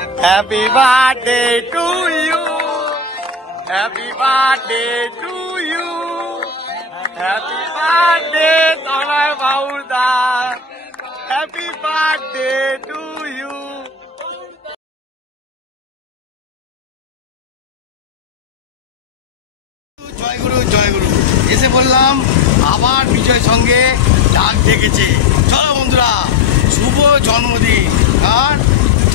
Happy birthday to you. Happy birthday to you. Happy birthday Tonay Bauda. Happy birthday to you. জয় গুরু জয় গুরু এসে বললাম আবার বিজয় সঙ্গে ডাক ডেকেছে। চলো বন্ধুরা, শুভ জন্মদিন আর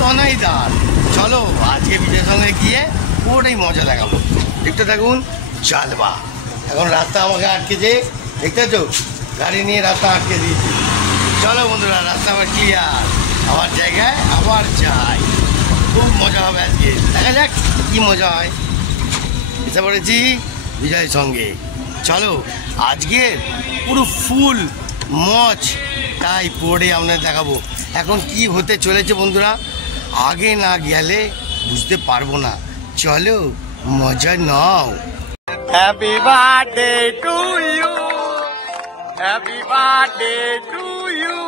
তনয়দার। চলো আজকে বিজয় সঙ্গে গিয়ে পুরোটাই মজা দেখাবো। দেখতে থাকুন চালবা। এখন রাস্তা আমাকে আটকেছে, দেখতে তো গাড়ি নিয়ে রাস্তা আটকে দিয়েছি। চলো বন্ধুরা, রাস্তা আবার ক্লিয়ার, আবার জায়গায় আবার যাই। খুব মজা হবে আজকে, দেখা যাক কি মজা হয়। এসে পড়েছি বিজয়ের সঙ্গে। চলো আজকে পুরো ফুল মজ তাই পড়ে আপনাদের দেখাবো এখন কি হতে চলেছে বন্ধুরা। আগে না গেলে বুঝতে পারবো না, চলো মজা নাও। Happy birthday to you, happy birthday to you,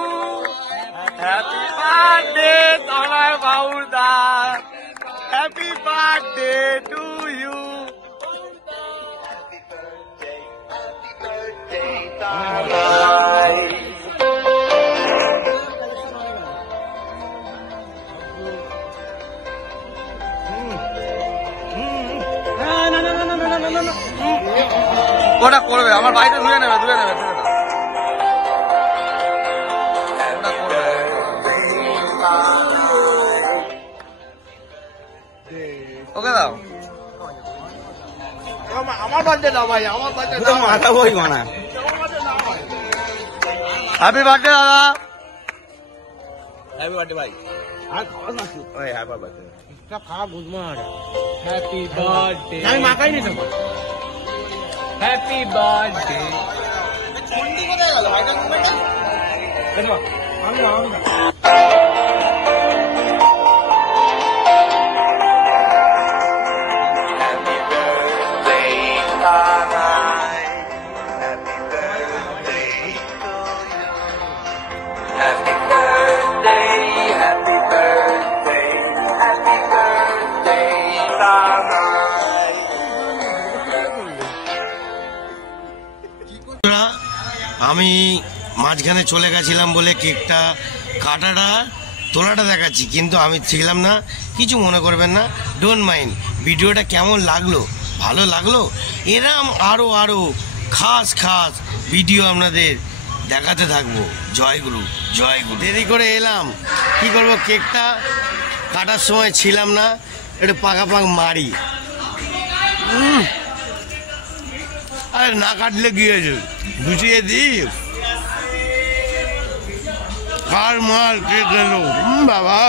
happy birthday Tanay বাউদা, হ্যাপি বার্থডে টু ইউ। ওটা করবে, আমার বাড়িতে ধুয়ে নেবে ওটা করবে। ওকে দাও, আমার বার্থডে দাও ভাই, আমার বার্থডে মাথা বই মানা। হ্যাপি বার্থডে দাদা, হ্যাপি বার্থডে ভাই। আর খাওয়া না ওই হ্যাপি বার্থডে সব খাওয়া বুঝবো না। হ্যাপি বার্থডে আমি মাখাই নি সব। হ্যাপি বার্থডে ছন্ডি কোথায় গেল ভাইটা? দেখো আমি না আমি মাঝখানে চলে গেছিলাম বলে কেকটা কাটাটা তোলাটা দেখাচ্ছি, কিন্তু আমি ছিলাম না, কিছু মনে করবেন না, ডোন্ট মাইন্ড। ভিডিওটা কেমন লাগলো, ভালো লাগলো? এরম আরও আরও খাস খাস ভিডিও আপনাদের দেখাতে থাকবো। জয় গুরু জয় গুরু। দেরি করে এলাম, কি করব, কেকটা কাটার সময় ছিলাম না, একটু পাকা পাক মারি। আরে না কাটলে কি হয়েছে, গুছিয়ে দিই। কার মাল কে গেল বাবা।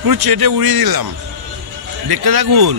পুরো চেটে উড়িয়ে দিলাম, দেখতে থাকুন।